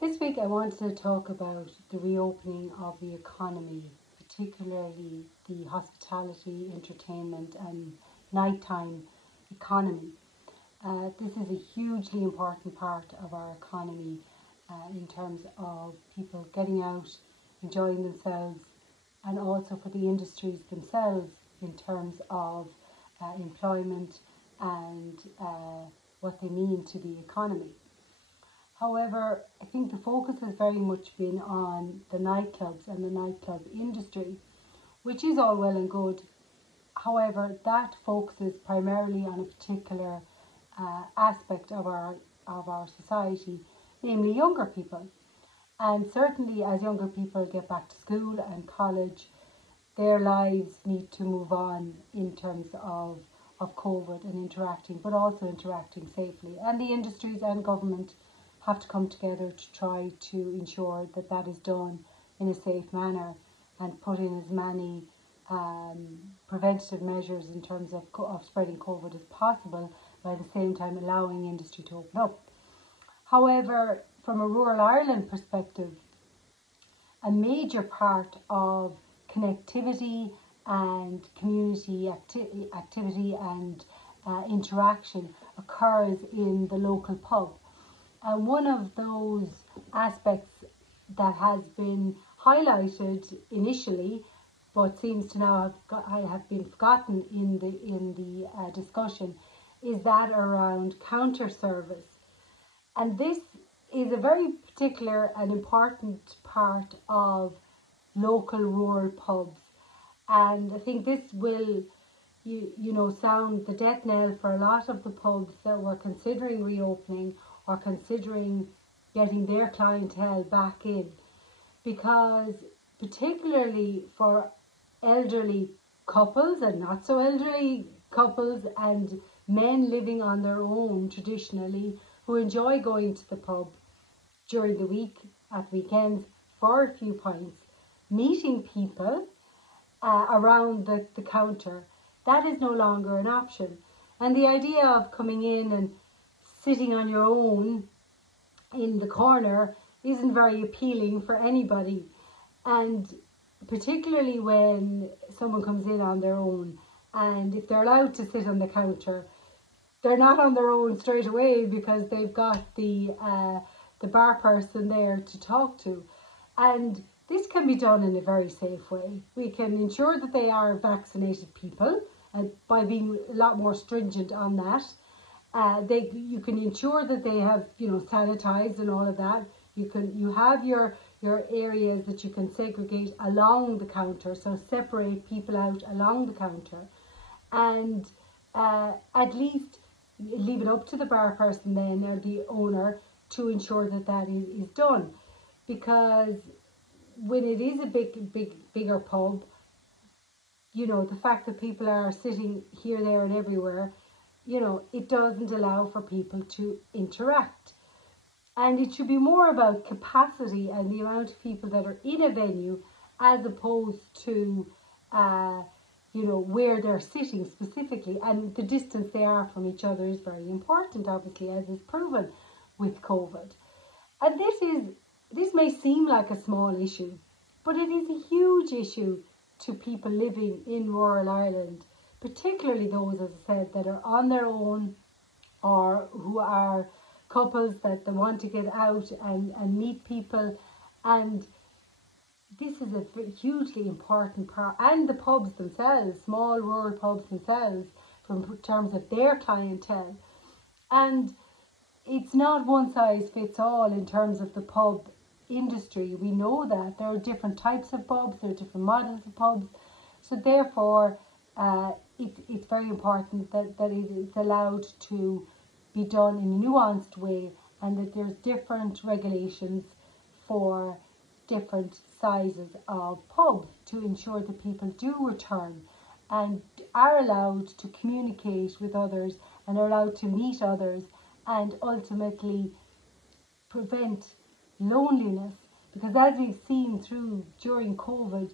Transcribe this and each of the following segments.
This week I wanted to talk about the reopening of the economy, particularly the hospitality, entertainment and nighttime economy. This is a hugely important part of our economy in terms of people getting out, enjoying themselves, and also for the industries themselves in terms of employment and what they mean to the economy. However, I think the focus has very much been on the nightclubs and the nightclub industry, which is all well and good. However, that focuses primarily on a particular aspect of our society, namely younger people. And certainly as younger people get back to school and college, their lives need to move on in terms of COVID and interacting, but also interacting safely. And the industries and government have to come together to try to ensure that that is done in a safe manner and put in as many preventative measures in terms of spreading COVID as possible, while at the same time allowing industry to open up. However, from a rural Ireland perspective, a major part of connectivity and community activity and interaction occurs in the local pub. And one of those aspects that has been highlighted initially, but seems to now have been forgotten in the discussion, is that around counter service. And this is a very particular and important part of local rural pubs. And I think this will, sound the death knell for a lot of the pubs that were considering reopening or considering getting their clientele back in, because particularly for elderly couples and not so elderly couples and men living on their own traditionally, who enjoy going to the pub during the week, at weekends, for a few pints, meeting people around the counter, that is no longer an option. And the idea of coming in and sitting on your own in the corner isn't very appealing for anybody. And particularly when someone comes in on their own, and if they're allowed to sit on the counter, they're not on their own straight away because they've got the bar person there to talk to. And this can be done in a very safe way. We can ensure that they are vaccinated people, and by being a lot more stringent on that. You can ensure that they have, sanitized and all of that. You have your areas that you can segregate along the counter, so separate people out along the counter, and at least leave it up to the bar person then, or the owner, to ensure that that is done. Because when it is a bigger pub, the fact that people are sitting here, there and everywhere, it doesn't allow for people to interact. And it should be more about capacity and the amount of people that are in a venue, as opposed to, where they're sitting specifically. And the distance they are from each other is very important, obviously, as is proven with COVID. And this may seem like a small issue, but it is a huge issue to people living in rural Ireland, particularly those, as I said, that are on their own or who are couples that they want to get out and meet people. And this is a hugely important part, and the pubs themselves, small rural pubs themselves, from terms of their clientele. And it's not one size fits all in terms of the pub industry. We know that there are different types of pubs, there are different models of pubs, so therefore it's very important that it is allowed to be done in a nuanced way, and that there's different regulations for different sizes of pub to ensure that people do return and are allowed to communicate with others and are allowed to meet others, and ultimately prevent loneliness. Because as we've seen during COVID,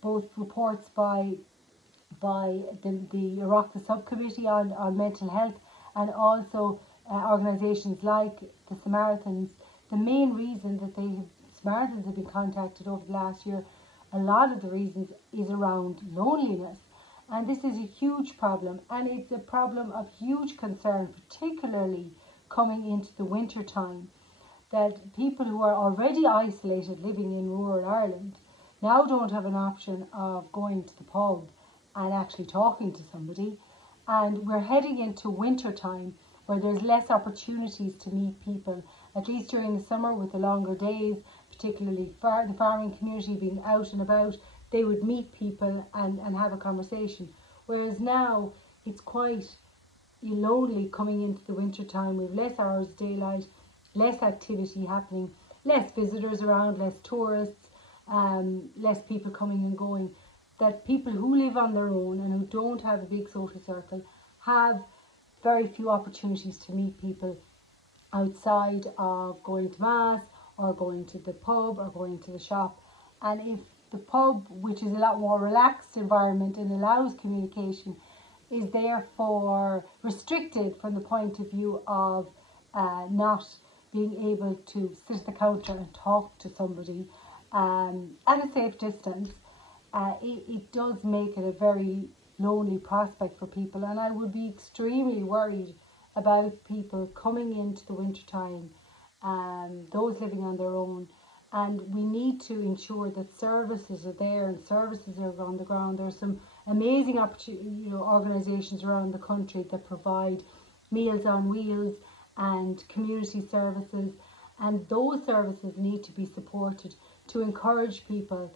both reports by the Oireachtas subcommittee on mental health, and also organisations like the Samaritans, the main reason that Samaritans have been contacted over the last year, a lot of the reasons is around loneliness. And this is a huge problem, and it's a problem of huge concern, particularly coming into the winter time, that people who are already isolated living in rural Ireland now don't have an option of going to the pub and actually talking to somebody. And we're heading into winter time where there's less opportunities to meet people, at least during the summer with the longer days, particularly the farming community being out and about, they would meet people and have a conversation. Whereas now it's quite lonely coming into the winter time. We've less hours of daylight, less activity happening, less visitors around, less tourists, less people coming and going. That people who live on their own and who don't have a big social circle have very few opportunities to meet people outside of going to mass or going to the pub or going to the shop. And if the pub, which is a lot more relaxed environment and allows communication, is therefore restricted from the point of view of not being able to sit at the counter and talk to somebody at a safe distance, it does make it a very lonely prospect for people. And I would be extremely worried about people coming into the winter time, those living on their own. And we need to ensure that services are there and services are on the ground. There's some amazing organisations around the country that provide Meals on Wheels and community services, and those services need to be supported to encourage people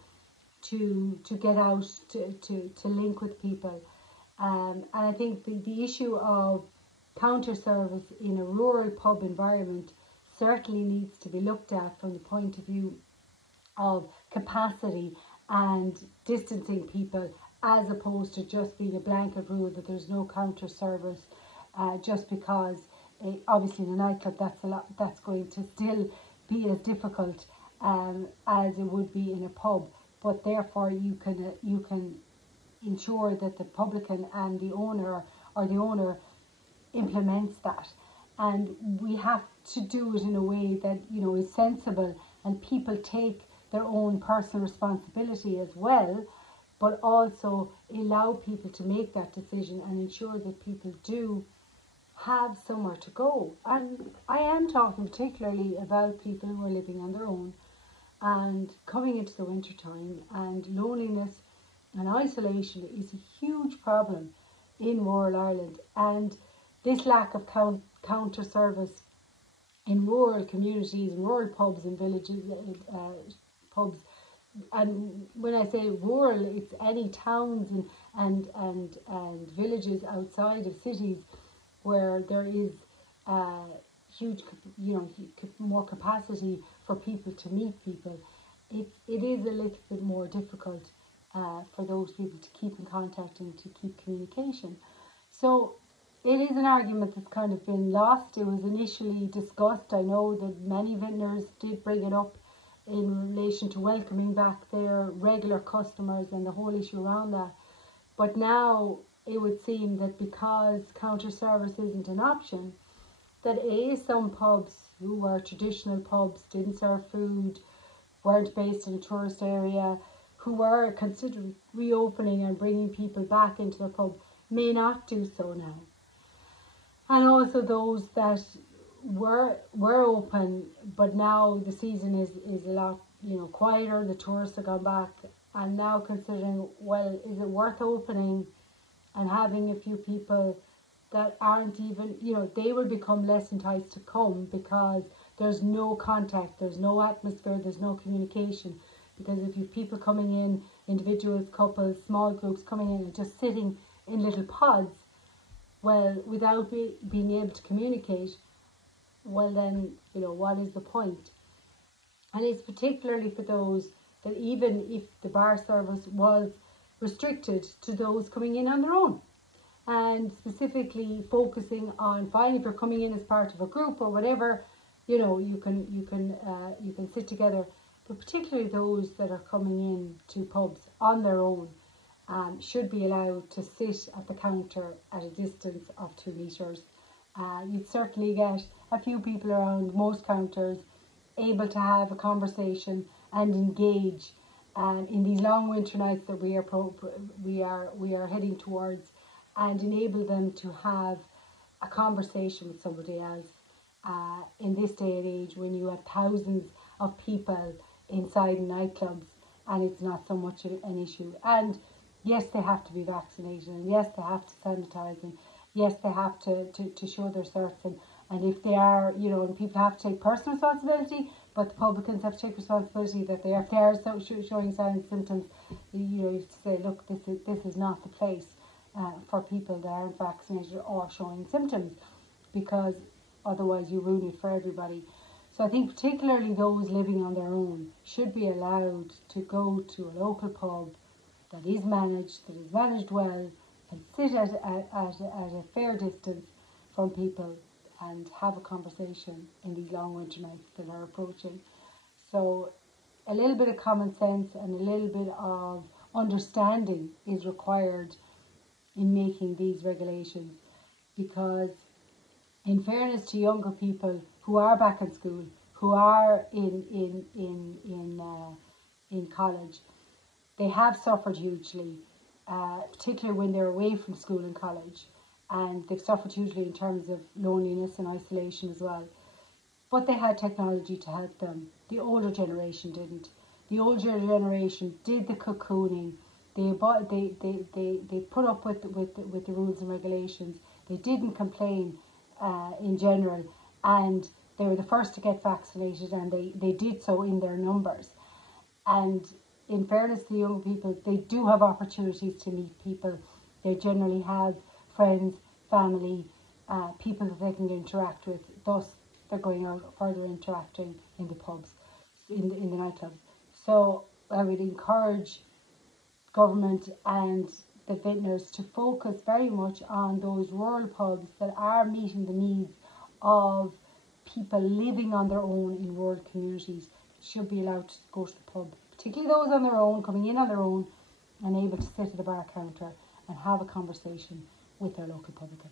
to get out, to link with people. And I think the issue of counter service in a rural pub environment certainly needs to be looked at from the point of view of capacity and distancing people, as opposed to just being a blanket rule that there's no counter service, just because obviously in a nightclub that's going to still be as difficult as it would be in a pub. But therefore you can ensure that the publican and the owner or the owner implements that. And we have to do it in a way that is sensible, and people take their own personal responsibility as well, but also allow people to make that decision and ensure that people do have somewhere to go. And I am talking particularly about people who are living on their own and coming into the winter time, and loneliness and isolation is a huge problem in rural Ireland. And this lack of counter service in rural communities, in rural pubs and villages, pubs, and when I say rural, it's any towns and villages outside of cities where there is huge, more capacity for people to meet people. It is a little bit more difficult for those people to keep in contact and to keep communication. So it is an argument that's kind of been lost. It was initially discussed. I know that many vintners did bring it up in relation to welcoming back their regular customers and the whole issue around that. But now it would seem that because counter service isn't an option, that some pubs who were traditional pubs, didn't serve food, weren't based in a tourist area, who were considering reopening and bringing people back into their pub, may not do so now. And also those that were open, but now the season is a lot quieter, the tourists have gone back, and now considering, well, is it worth opening and having a few people that aren't even, they will become less enticed to come because there's no contact, there's no atmosphere, there's no communication. Because if you've people coming in, individuals, couples, small groups coming in and just sitting in little pods, well, without being able to communicate, well then, what is the point? And it's particularly for those that even if the bar service was restricted to those coming in on their own, and specifically focusing on, fine, if you're coming in as part of a group or whatever, you can sit together, but particularly those that are coming in to pubs on their own should be allowed to sit at the counter at a distance of 2 metres. You'd certainly get a few people around most counters, able to have a conversation and engage in these long winter nights that we are heading towards, and enable them to have a conversation with somebody else. In this day and age, when you have thousands of people inside nightclubs, and it's not so much an issue. And yes, they have to be vaccinated, and yes, they have to sanitize, and yes, they have to show their certs, and if they are, and people have to take personal responsibility, but the publicans have to take responsibility that if they are showing signs and symptoms, you have to say, look, this is not the place for people that aren't vaccinated or showing symptoms, because otherwise you ruin it for everybody. So I think particularly those living on their own should be allowed to go to a local pub that is managed well, and sit at a fair distance from people and have a conversation in these long winter nights that are approaching. So a little bit of common sense and a little bit of understanding is required in making these regulations, because in fairness to younger people who are back in school, who are in college, they have suffered hugely, particularly when they're away from school and college, and they've suffered hugely in terms of loneliness and isolation as well. But they had technology to help them. The older generation didn't. The older generation did the cocooning. They put up with the rules and regulations. They didn't complain in general, and they were the first to get vaccinated, and they did so in their numbers. And in fairness to the young people, they do have opportunities to meet people. They generally have friends, family, people that they can interact with. Thus, they're going out further interacting in the pubs, in the nightclubs. So I would encourage government and the vintners to focus very much on those rural pubs that are meeting the needs of people living on their own in rural communities. Should be allowed to go to the pub, particularly those on their own, coming in on their own, and able to sit at the bar counter and have a conversation with their local publican.